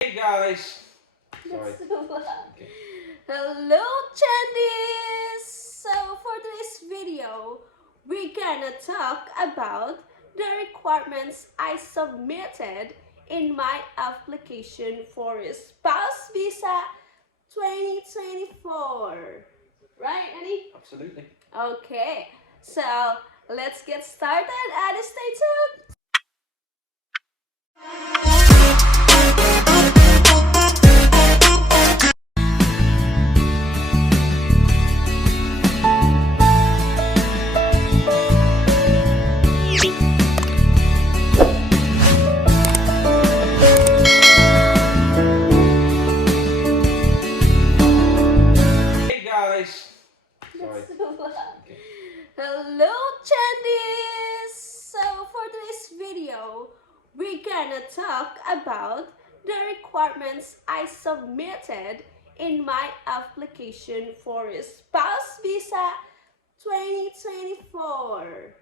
Hey guys! Sorry. Okay. Hello, Chandies! So for today's video, we're gonna talk about the requirements I submitted in my application for a spouse visa 2024. Right, Annie? Absolutely. Okay, so let's get started and stay tuned. Hey guys! Sorry. Okay. Hello, Chandies! So for today's video, we're gonna talk about the requirements I submitted in my application for a spouse visa 2024.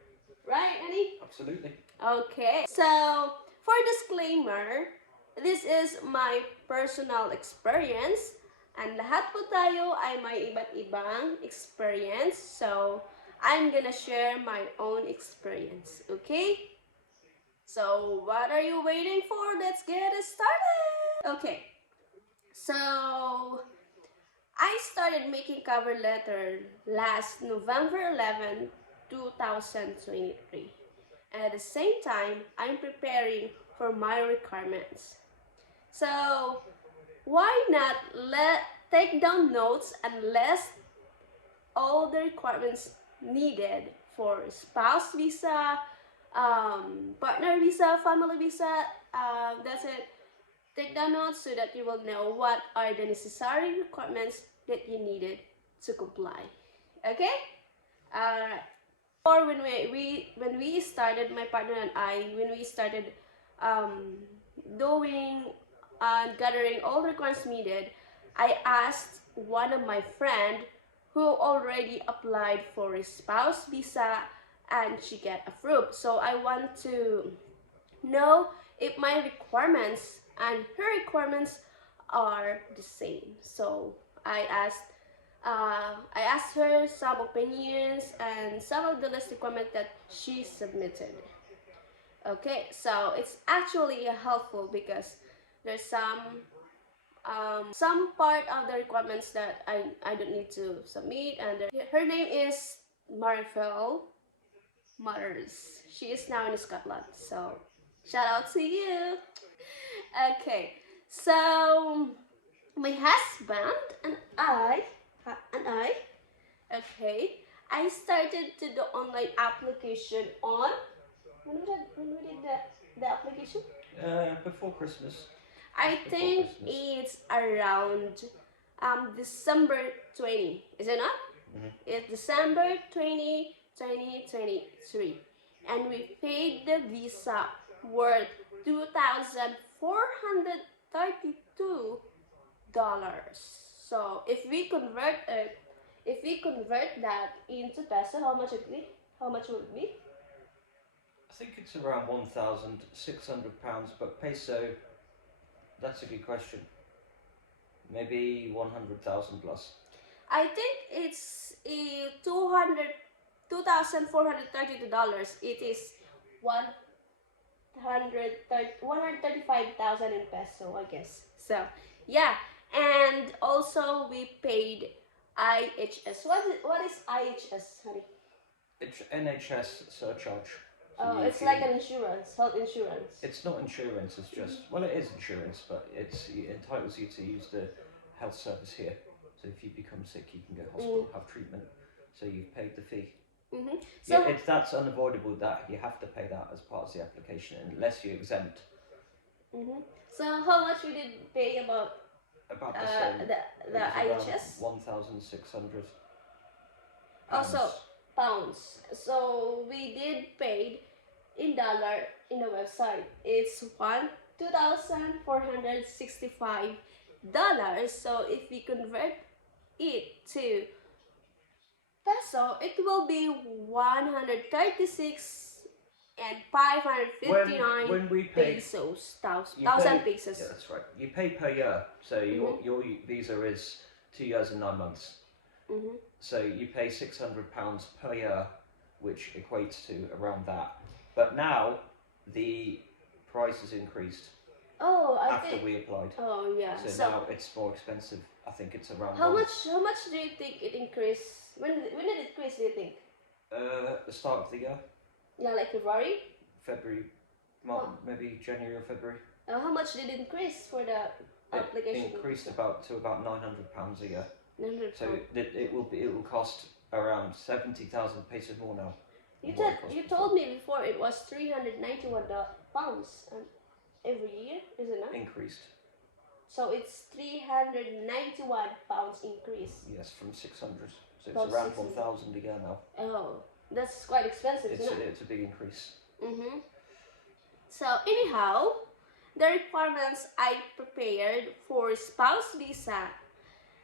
Right, Annie? Absolutely. Okay. So for disclaimer, this is my personal experience. And lahat po tayo ay may iba't ibang experience. So, I'm gonna share my own experience. Okay? So, what are you waiting for? Let's get it started! Okay. So, I started making cover letter last November 11, 2023. And at the same time, I'm preparing for my requirements. So, why not take down notes and list all the requirements needed for spouse visa, partner visa, family visa. That's it. Take down notes so that you will know what are the necessary requirements that you needed to comply. Okay? Alright. Or when we started, my partner and I, when we started doing gathering all the requirements needed, I asked one of my friend who already applied for a spouse visa and she got approved. So I want to know if my requirements and her requirements are the same. So I asked her some opinions and some of the list requirements that she submitted. Okay, so it's actually helpful because there's some part of the requirements that I don't need to submit, and her name is Marifel Matters. She is now in Scotland, so shout out to you. Okay, so my husband and I, okay, I started to do online application on when we did the application. Before Christmas. I Before think Christmas. it's around December 20. Is it not? It's December 20, 2023. And we paid the visa worth $2,432. So if we convert that into peso, how much would it be? How much would it be? I think it's around £1,600, but peso, that's a good question. Maybe 100,000 plus. I think it's $2,432. It is 135,000 in peso, I guess. So yeah, and also we paid IHS. What is IHS, honey? It's NHS surcharge. Oh, it's like an insurance, health insurance. It's not insurance, it's just, well, it is insurance, but it entitles you to use the health service here. So if you become sick, you can go to hospital, have treatment. So you've paid the fee. So yeah, that's unavoidable that you have to pay that as part of the application unless you're exempt. So how much you did pay about the same. the IHS? 1,600. Also pounds. So we did paid in dollar in the website. It's $2,465. So if we convert it to peso, it will be 136 and 559 when we pay, pesos, you thousand pay, pesos. yeah, that's right. You pay per year, so your visa is 2 years and 9 months. So you pay £600 per year, which equates to around that. But now the price has increased after we applied. Oh yeah. So now it's more expensive. I think it's around. How much do you think it increased? When did it increase? Do you think? The start of the year. Yeah, like February. February, maybe January or February. How much did it increase for the application? It increased to about £900 a year. 900 So it will cost around 70,000 pesos more now. You told me before it was 391 pounds every year, isn't it? Increased. So it's 391 pounds increase. Yes, from 600. So it's From around 600. 1,000 a year now. Oh, that's quite expensive, isn't it? It's a big increase. So anyhow, the requirements I prepared for spouse visa,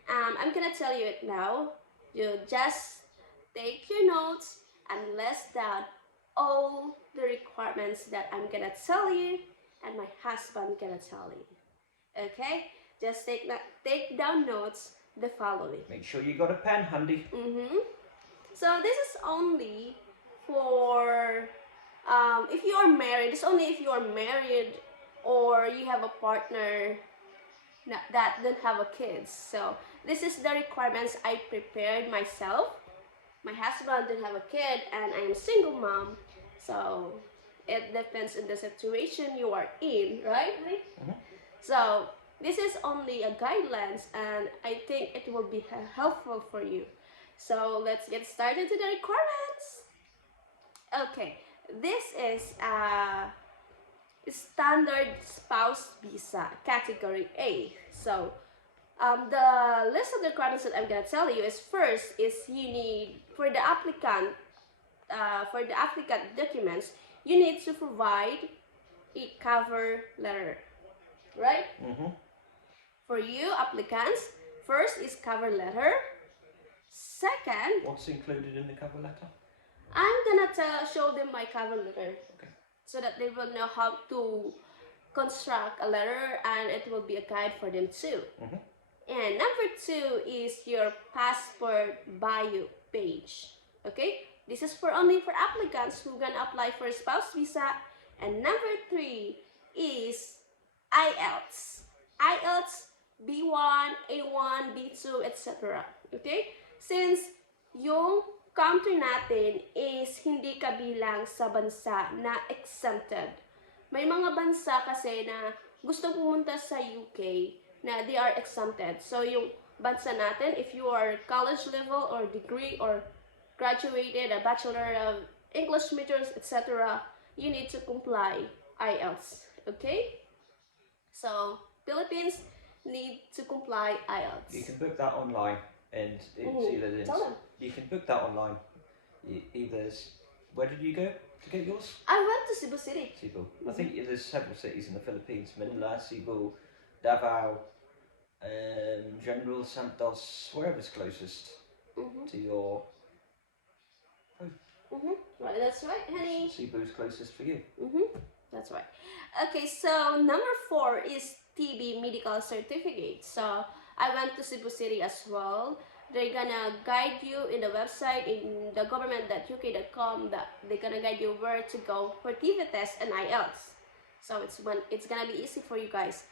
I'm gonna tell you it now. You just take your notes and list down all the requirements that I'm gonna tell you and my husband gonna tell you. Okay? Just take down notes the following. Make sure you got a pen handy. So this is only for if you are married. It's only if you are married or you have a partner that don't have a kids. So this is the requirements I prepared myself. My husband didn't have a kid and I'm a single mom. So it depends on the situation you are in, right? So this is only a guidelines and I think it will be helpful for you. So let's get started to the requirements. Okay, this is a standard spouse visa category A. So the list of the requirements that I'm gonna tell you is first is you need for the applicant documents you need to provide a cover letter, right? For you applicants, first is cover letter. Second, what's included in the cover letter? I'm gonna show them my cover letter, okay, so that they will know how to construct a letter and it will be a guide for them too. And number two is your passport bio page. Okay, this is only for applicants who gonna apply for a spouse visa. And number three is IELTS. IELTS B1, A1, B2, etc. Okay? Since yung country natin is hindi kabilang sa bansa na exempted. May mga bansa kasi na gusto pumunta sa UK na they are exempted. So yung bansa natin, if you are college level or degree or graduated, a bachelor of English majors, etc., you need to comply IELTS. Okay? So Philippines need to comply IELTS. You can book that online, and it's you can book that online. Where did you go to get yours? I went to Cebu City. Cebu. I think there's several cities in the Philippines: Manila, Cebu, Davao, General Santos, wherever's closest to your. Right, that's right, honey. Cebu's closest for you. That's right. Okay, so number 4 is TB medical certificate. So I went to Cebu City as well. They're gonna guide you in the website in the government.uk.com that they're gonna guide you where to go for TB test and IELTS. So it's gonna be easy for you guys.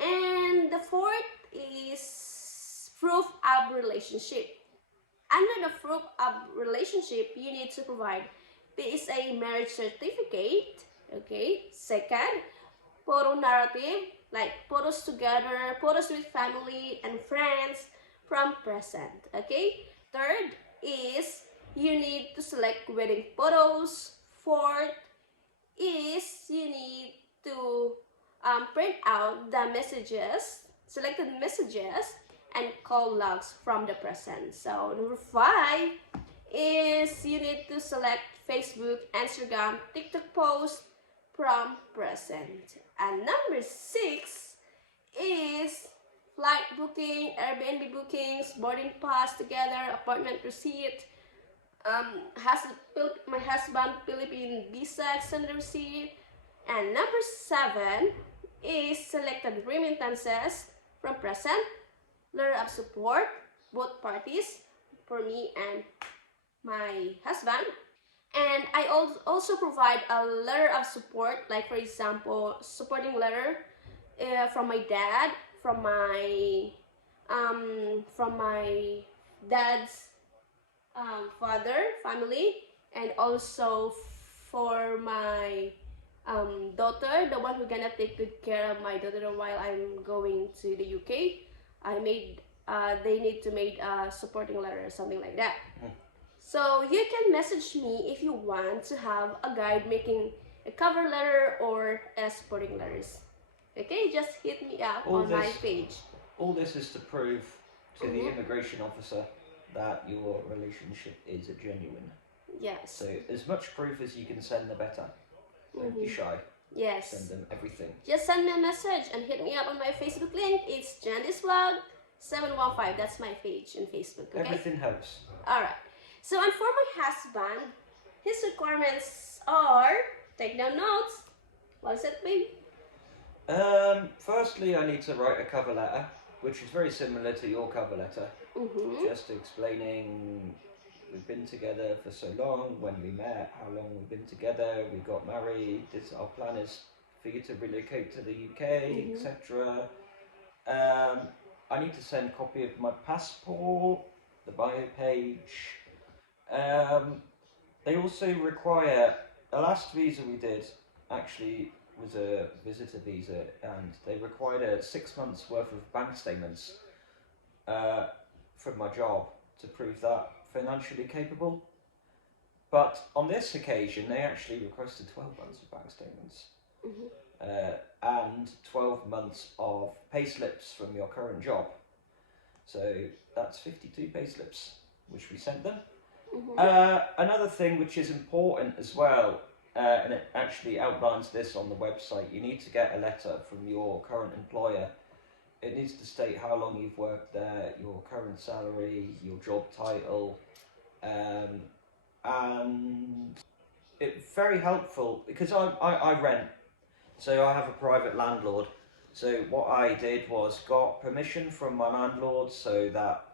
And the 4th is proof of relationship. Under the proof of relationship, you need to provide PSA marriage certificate. Okay. Second, photo narrative, like photos together, photos with family and friends from present. Okay. Third is you need to select wedding photos. Fourth is you need to print out the selected messages and call logs from the present. So number 5 is you need to select Facebook, Instagram, TikTok post from present. And number 6 is flight booking, Airbnb bookings, boarding pass together, appointment receipt, my husband Philippine visa extended receipt. And number 7 is selected remittances from present, letter of support, both parties, for me and my husband. And I also provide a letter of support, like for example, supporting letter from my dad, from my dad's father, family, and also for my daughter, the one who's gonna take good care of my daughter while I'm going to the UK. They need to make a supporting letter or something like that. So you can message me if you want to have a guide making a cover letter or a supporting letters. Okay, just hit me up on my page. All this is to prove to the immigration officer that your relationship is a genuine. Yes. So as much proof as you can send, the better. Don't be shy. Yes. Send them everything. Just send me a message and hit me up on my Facebook link. It's Jandy's Vlog 715. That's my page on Facebook. Okay. Everything helps. All right. So, and for my husband, his requirements are, take down notes. What is it, babe? Firstly, I need to write a cover letter, which is very similar to your cover letter. Just explaining we've been together for so long, when we met, how long we've been together, we got married, our plan is for you to relocate to the UK, etc. I need to send a copy of my passport, the bio page. They also require, the last visa we did actually was a visitor visa, and they required 6 months worth of bank statements from my job to prove that financially capable. But on this occasion, they actually requested 12 months of bank statements and 12 months of pay slips from your current job. So that's 52 pay slips, which we sent them. Another thing which is important as well, and it actually outlines this on the website, you need to get a letter from your current employer. It needs to state how long you've worked there, your current salary, your job title, and it's very helpful because I rent, so I have a private landlord. So what I did was got permission from my landlord so that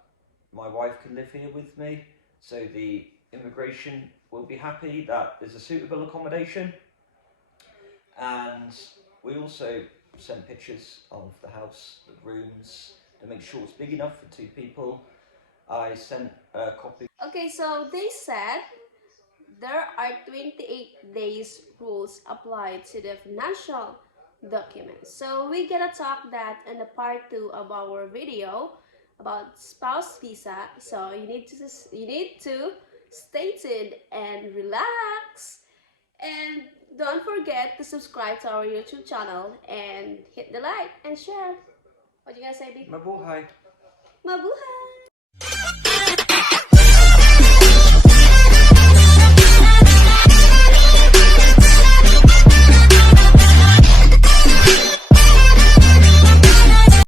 my wife can live here with me, so the immigration will be happy that there's a suitable accommodation. And we also sent pictures of the house, the rooms, to make sure it's big enough for 2 people. I sent a copy. Okay, so they said there are 28 days rules applied to the financial documents. So we gonna talk that in the part 2 of our video about spouse visa. So you need to stay tuned and relax, and don't forget to subscribe to our YouTube channel and hit the like and share. What you gonna say, babe? Mabuhay. Mabuhay!